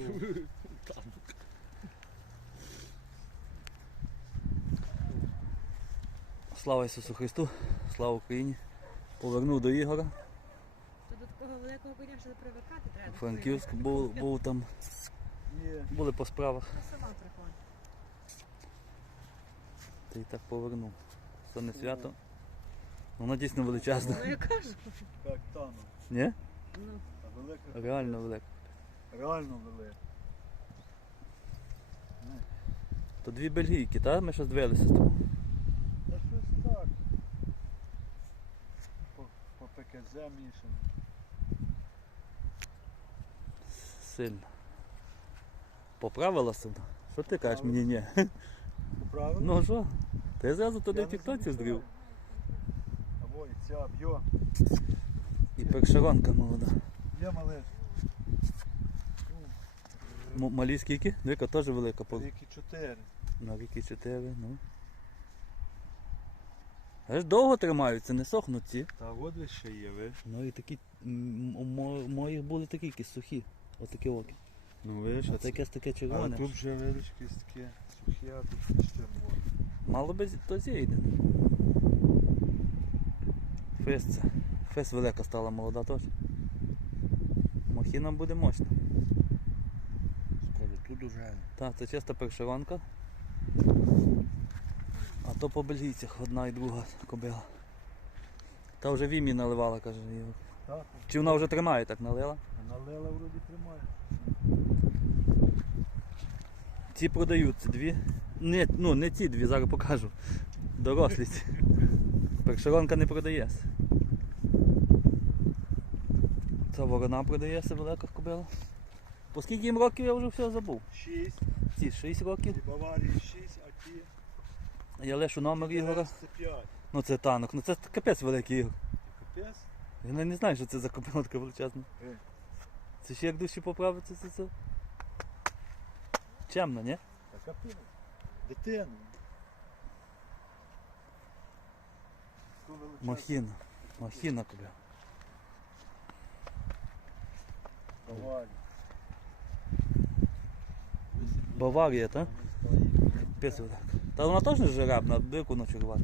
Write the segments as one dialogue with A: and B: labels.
A: Слава Ісусу Христу, слава Україні. Повернув до Ігора.
B: То до такого великого коня ще привикати треба.
A: Франківськ був там, були по справах.
B: Я сама приходжу.
A: Та й так повернув. Це не свято. Воно дійсно величезне.
B: Ну я кажу.
C: Як тану.
A: Ні?
B: Ну,
C: А велика?
A: Реально велике.
C: Реально велика.
A: То дві бельгійки, так? Ми щось дивилися з тобою.
C: Та щось так. По ПКЗ мішано.
A: Сильно. Поправилася? Що ти кажеш мені ні?
C: Правильно?
A: Ну що? Ти зразу туди
C: Я
A: в
C: не
A: тіктоці
C: замічав.
A: здрів.
C: Або і ця б'є.
A: І першеронка молода.
C: Є малиш.
A: Малі скільки? Віка теж велика.
C: Ріки 4.
A: На віки 4, ну. Аж довго тримаються, не сохнуть ці.
C: Та от ще є, ви.
A: Ну і такі, моїх були такі якісь сухі. Отакі оки.
C: Ну ви
A: А це якесь таке
C: Але
A: червоне.
C: тут вже вирічки таке сухі, а тут ще можна.
A: Мало би то зійде. Фес це. Фес велика стала, молода теж. Махіна буде мощна.
C: Скоро тут уже.
A: Так, це чиста першеронка. А то по бельгійцях одна і друга кобила. Та вже Вімі наливала, каже Ігор.
C: Так.
A: Чи вона вже тримає, так налила?
C: Налила вроді тримає.
A: Ці продаються дві. Не ці дві, зараз покажу. Дорослі ці. Першеронка не продається. Ця ворона продається, велика кобила. По скільки їм років я вже все забув?
C: 6.
A: Ці 6 років.
C: І Баварії 6, а ті
A: Я лишу номер Ігора.
C: це 5.
A: Ну це танок, ну це капець великий Ігор.
C: Капець?
A: Я не знаю, що це за кобила така величезна. Це ще як душі поправиться, це. Чемно, ні?
C: Та капець. Дитина.
A: Махіна. Махіна кобила.
C: Баварія.
A: Баварія, так? Капець велика. Та вона теж не жеребна, дику ночувати.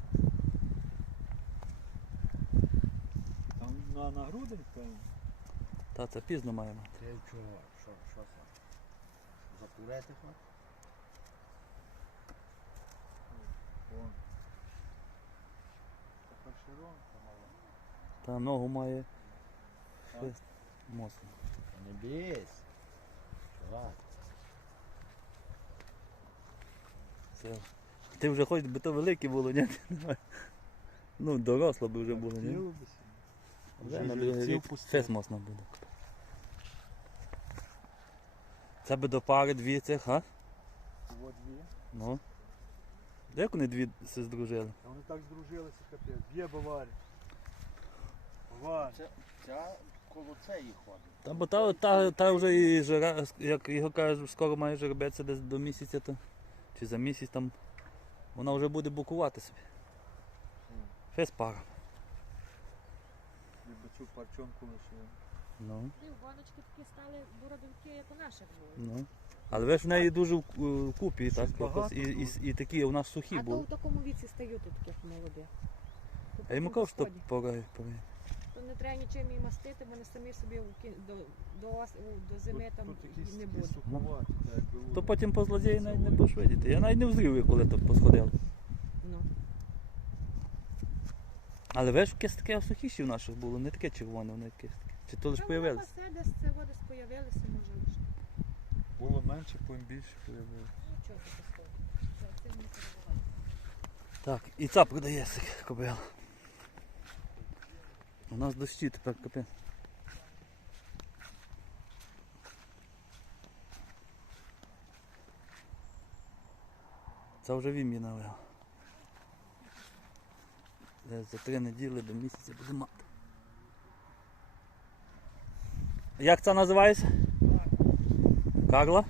C: Там на грудень, певно.
A: Та це пізно маємо.
D: Ти чого? Що це? Закурити хоч?
C: Вон. Така широнка мала.
A: Та ногу має
C: А?
A: фест моцно.
D: Не бійся. Чувак.
A: Це. Ти вже хочеш, би то велике було, ні? Ну, доросло би вже було, ні?
C: Хотіло би собі.
A: Вже
C: Вже
A: на
C: жеребців
A: другий рік
C: пустили.
A: фест моцно буде. Це би до пари дві цих, а?
C: От дві.
A: Ну. Як вони дві се здружили?
C: Та вони так здружилися, капець. Б'є Баварія. Баварія.
D: Ця коло цієї ходить.
A: Та бо та вже і як його кажуть, скоро має жеребеться десь до місяця, то, чи за місяць там, вона вже буде букувати собі. Фест пара.
C: Ніби цю парчонку лишили.
A: Ну,
B: і баночки такі стали бородинки, як у наших були.
A: ну. Але ви ж в неї дуже в купі, так,
C: Щось багато
A: і такі у нас сухі
B: А то
A: були.
B: в такому віці стають таких молодих. То
A: Я йому
B: потім
A: кажу, що
B: сходять.
A: пора.
B: То не треба нічим її мастити, вони самі собі до зими там
C: Тут якісь
B: не
C: такі
B: будуть.
C: суховаті, так якби
A: То
C: воно.
A: потім по злодії навіть не будеш видіти. Я навіть не взрів, коли то посходив.
B: Ну.
A: Але ви ж якесь таке сухіші в наших було, не таке червоне, воно якесь таке. Чи то лише
B: Та
A: появилось?
B: воно десь це води появилися, може лише.
C: Було менше, потім більше появилося.
B: Нічого такого. За цим не переживати.
A: Так, і ця продається кобила. У нас дощі тепер капець. Це вже Вім'ї налила. Десь за 3 неділі до місяця буде мати. Як це називається? Карла?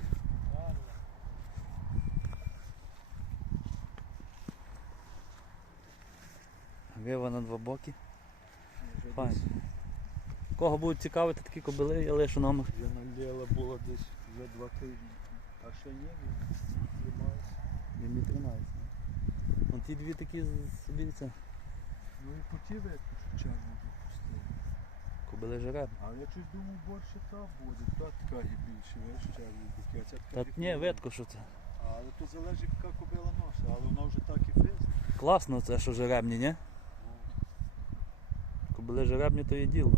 A: Вива на 2 боки. Файно. Кого будуть цікавити такі кобили, я лишу номер.
C: Я наліла була десь Вже 2 тижні. А ще є, він тримається.
A: Він не тримається. Ну ті дві такі собі це.
C: Ну і по ті ветки, що чергу допустили.
A: Кобили жеребні.
C: Але я щось думав, борше та буде. Та така є більше, веш, чергу таке. Ця така
A: Та
C: є
A: ні,
C: повна.
A: ветко, що це.
C: Але то залежить, яка кобила носить, але вона вже так і фест.
A: Класно це, що жеребні, ні? Кобили жеребні, то є діло.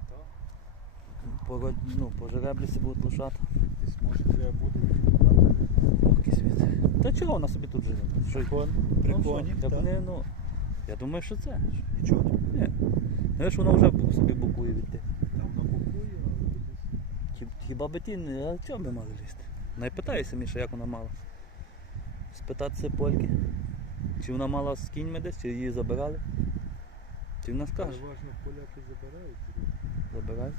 C: Так.
A: По жереблі будуть лишати.
C: Десь може треба буде віддати.
A: Такий світ. Та чого вона собі тут живе? Що й
C: Прикольник,
A: так
C: так.
A: я думаю, що це.
C: Нічого не
A: Ні. Знаєш, вона вже собі бокує від тих.
C: там набокує, але десь.
A: Хіба би ті, а чого би мали лізти? Найпитаюся, Міша, як вона мала. Спитатися польки. Чи вона мала з кіньми десь, чи її забирали? Чи вона скаже?
C: Переважно поляки забирають.
A: Забирають.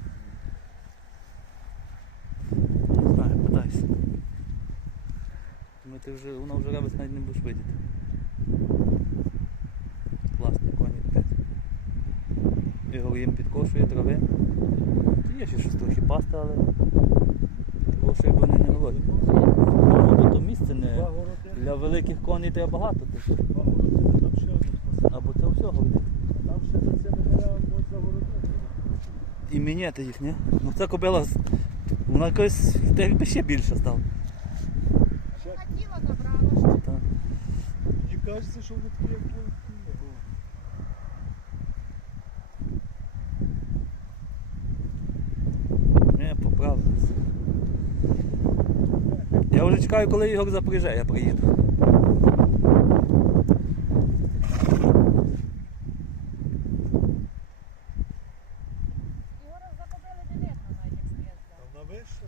A: Не знаю, питайся. Думаю, вона вже ребець навіть не будеш видіти. Класний коні капець. Ігор їм підкошує трави. Є ще щось трохи пасти, але підкошує, бо вони не голодні. Ну, то місце
C: Два
A: не...
C: городи.
A: Для великих коней треба багато.
C: Два городи, там ще один пасав.
A: Або це все городить.
C: А там ще за цими деревами можна загородити.
A: І міняти їх, ні? Ну ця кобила, вона якось якби ще більше стала.
C: Ще,
B: Хотіла, набрала.
A: Так.
C: мені кажеться, що вони такі, як були.
A: Ні, поправилися. Я вже чекаю, коли Ігор запряже, я приїду.
B: Ігора закобили не видно навіть, як стоять.
C: Там на вище,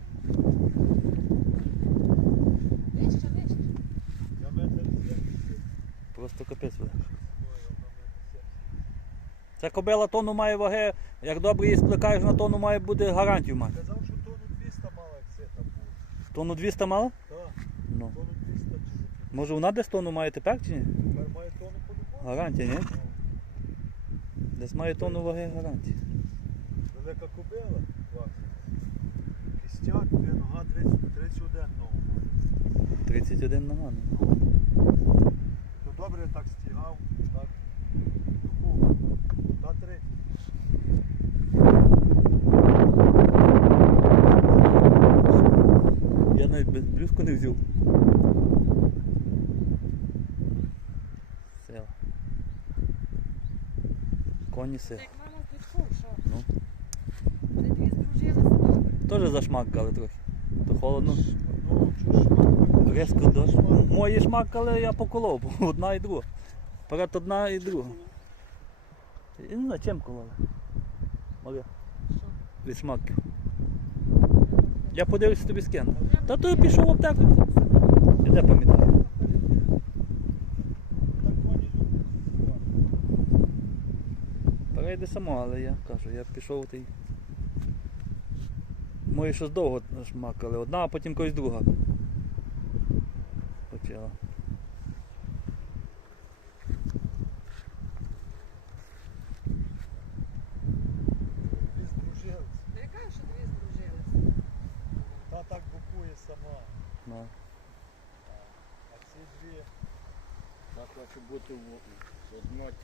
B: Вище, вище.
C: я метр 70.
A: Просто капець буде.
C: Ой, вона метр 70.
A: Ця кобила тонну має ваги, як добре її спликаєш на тонну, має буде гарантію мати.
C: Казав, що тонну 200 мала, як це там було.
A: Тонну 200 мала?
C: Так,
A: Ну.
C: тонну 200 чи що.
A: Може вона десь тонну має тепер чи ні?
C: Тепер має тонну по-любому.
A: Гарантія, ні?
C: Ну,
A: Десь має тонну ваги гарантії.
C: велика кобила, Вася. Кістяк, дві нога 31 ногу має.
A: 31 нога. Ну.
C: То добре так стігав, так. Таку, та 30.
A: Я навіть без блюзку не взяв. Сила. Коні
B: Це
A: сила.
B: як мама з дочкою, що?
A: Ну.
B: Вони дві здружилися добре.
A: Теж зашмакали трохи. То холодно.
C: Ну, чого шмак?
A: Резко дощ. Мої шмакали, я поколов, бо одна і друга. Перед одна і друга. Я не знаю, чим кололи. Марія,
B: Що?
A: від шмаків. Я подивлюся, тобі скину. Та то я пішов в аптеку. Я де пам'ятаю.
C: Так коні люблять.
A: Перейди само, але я кажу, я пішов той. Мої щось довго шмакали. Одна, а потім когось друга. Почала.
C: Дві здружилися.
B: Я кажу, що дві здружилися.
C: Та так букує сама.
A: Ну.
C: А ці дві.
D: Так хочу бути в одноті.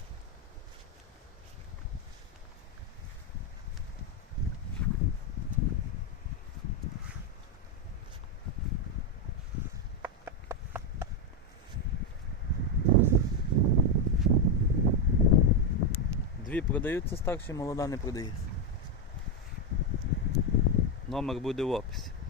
A: Дві продаються старші, молода не продається. Номер буде в описі.